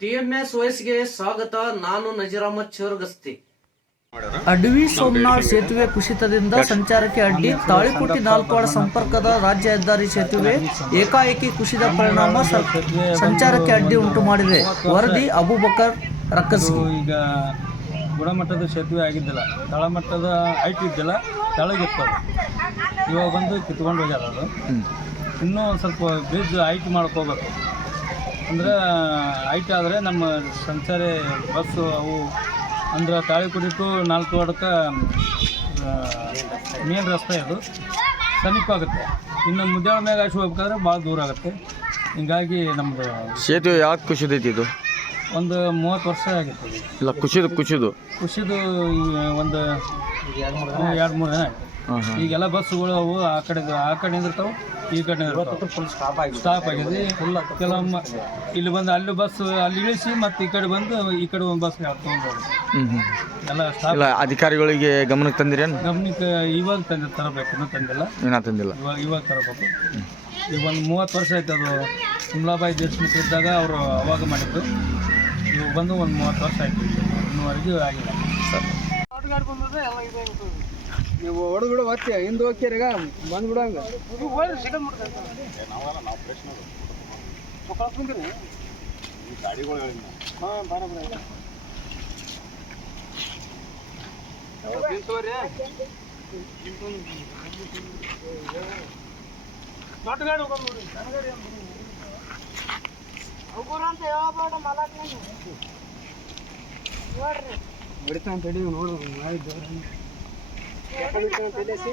DMS ವಯಸ್ಸಿಗೆ ಸ್ವಾಗತ. ನಾನು ನಜೀರ್ ಅಹಮದ್ ಚೋರ್ಗಸ್ತಿ. ಅಡವಿ ಸೋಮನಾಳ್ ಸೇತುವೆ ಕುಸಿತದಿಂದ ಸಂಚಾರಕ್ಕೆ ಅಡ್ಡಿ. ತಾಳಿಕೋಟಿ ನಾಲ್ಕವಾಡ ಸಂಪರ್ಕದ ರಾಜ್ಯ ಹೆದ್ದಾರಿ ಸೇತುವೆ ಏಕಾಏಕಿ ಕುಸಿದ ಪರಿಣಾಮ ಸಂಚಾರಕ್ಕೆ ಅಡ್ಡಿ ಉಂಟು ಮಾಡಿದೆ. ವರದಿ ಅಬುಬಕರ್ ರಕ್ಕಸ್ ಈಗ ಗುಣಮಟ್ಟದ ಸೇತುವೆ ಆಗಿದ್ದಿಲ್ಲ ತಳಮಟ್ಟದ ಹೈಟ್ ಇದ್ದಿಲ್ಲ ತೆಳಗಿತ್ತು ಇವಾಗ ಬಂದು ಕಿತ್ಕೊಂಡು ಹೋಗ್ಯಾರ ಅದು. ಇನ್ನೂ ಒಂದು ಸ್ವಲ್ಪ ಬ್ರಿಡ್ಜ್ ಹೈಟ್ ಮಾಡ್ಕೋಬೇಕು. ಅಂದ್ರೆ ಹೈಟ್ ಆದರೆ ನಮ್ಮ ಸಂಚಾರಿ ಬಸ್ಸು ಅವು ಅಂದ್ರೆ ತಾಳಿಕೋಟಿ ಟು ನಾಲ್ಕು ವಾರಕ್ಕೆ ಮೇನ್ ರಸ್ತೆ ಅದು. ಸಮೀಪ ಆಗುತ್ತೆ. ಇನ್ನು ಮುದ್ದೆ ಮ್ಯಾಗ ಹಾಸಿ ಹೋಗ್ಬೇಕಾದ್ರೆ ಭಾಳ ದೂರ ಆಗುತ್ತೆ. ಹಿಂಗಾಗಿ ನಮ್ಮದು ಸೇತುವೆ ಯಾಕೆ ಕುಸಿದೈತಿ ಇದು? ಒಂದು ಮೂವತ್ತು ವರ್ಷ ಆಗಿತ್ತು. ಇಲ್ಲ ಕುಸಿದು ಕುಸಿದು ಖುಷಿದು ಈ ಒಂದು ಎರಡು ಮೂರು ದಿನ ಆಯಿತು. ಈಗೆಲ್ಲ ಬಸ್ಸುಗಳು ಅವು ಆ ಕಡೆ ಆ ಕಡೆ ನಿಂದಿರ್ತಾವೆ ಈ ಕಡೆ ನಿಂದಿರ್ತಾವೆ ಫುಲ್ ಸ್ಟಾಪ್ ಆಗಿದೆ. ಸ್ಟಾಪ್ ಆಗಿದೆ. ಕೆಲವೊಮ್ಮೆ ಇಲ್ಲಿ ಬಂದು ಅಲ್ಲಿ ಬಸ್ ಅಲ್ಲಿ ಇಳಿಸಿ ಮತ್ತೆ ಈ ಕಡೆ ಬಂದು ಈ ಕಡೆ ಒಂದು ಬಸ್ ತೊಗೊಂಡು ಹೋಗೋದು. ಹ್ಞೂ ಹ್ಞೂ ಎಲ್ಲ ಸ್ಟಾಪ್ ಇಲ್ಲ ಅಧಿಕಾರಿಗಳಿಗೆ ಗಮನಕ್ಕೆ ತಂದಿರೇನು ಗಮನಕ್ಕೆ ಇವಾಗ ತಂದ ತರಬೇಕು ಇನ್ನೂ ತಂದಿಲ್ಲ. ಏನ ತಂದಿಲ್ಲ. ಇವಾಗ ಇವಾಗ ತರಬೇಕು. ಈಗ ಒಂದು ಮೂವತ್ತು ವರ್ಷ ಆಯ್ತು ಅದು ಕಮಲಾಬಾಯಿ ದೇಶಮುಖ ಇದ್ದಾಗ ಅವರು ಅವಾಗ ಮಾಡಿದ್ದು. ಇವಾಗ ಬಂದು ಒಂದು ಮೂವತ್ತು ವರ್ಷ ಆಯ್ತು. ಇನ್ನೂವರೆಗೂ ಆಗಿಲ್ಲ ನೀವು ಹೊಡೆದ್ಬಿಡು ಮತ್ತೆ ಹಿಂದೆ ಹೋಗ್ತೀರಿ ಈಗ ಬಂದ್ಬಿಡಂಗ ಬಿಡ್ತಾನ ತಡಿ ನೋಡು. అందరం పెడతామని తెలిసి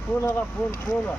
फूल होगा फूल फूल होगा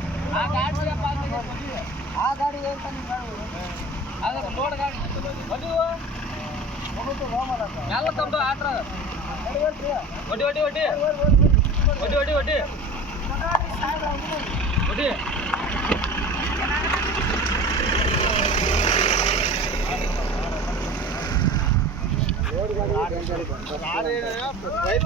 ಆ ಗಾಡಿ ಅಂತ ನೀವು ಅದ್ರ ಲೋಡ್ ಗಾಡಿ ಬಡಿಯುವ ಎಲ್ಲ ತಂದು ಆಟ್ರ ಒಡಿ ಒಡಿ ಒಡಿ ಒಡಿ ಒಡಿ ಒಡಿ ಒಡಿ ಯಾರು ರೈತ